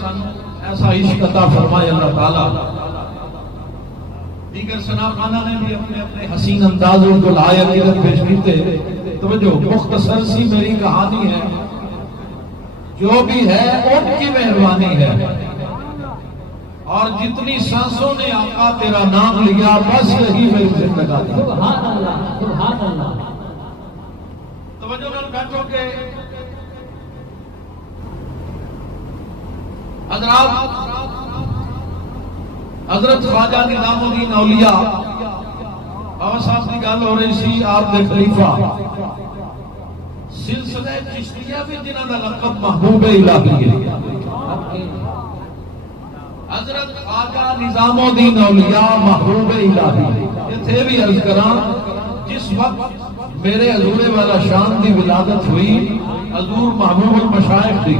سانو ایسا عشق عطا فرمائے اللہ تعالیٰ. دیگر ثنا خانہ نے بھی اپنے اپنے حسین اندازوں کو لائق پیش کیتے. توجہ مختصر سی میری کہانی ہے، جو بھی ہے ان کی مہربانی ہے، اور جتنی سانسوں نے آقا تیرا نام لیا بس یہی میری زندگی. سبحان اللہ سبحان اللہ. توجہ نال بیٹھو کہ حضرت خواجہ نظام الدین اولیاء بابا صاحب کی گل ہو رہی سی، آپ دے خلیفہ سلسلہ چشتیہ بھی جنہاں دا لقب محبوب الہی ہے. حضرت خواجہ نظام الدین اولیاء محبوب الہی. اتھے بھی عرض کراں جس وقت میرے حضور والا شان دی ولادت ہوئی، حضور محبوب المشائخ دی،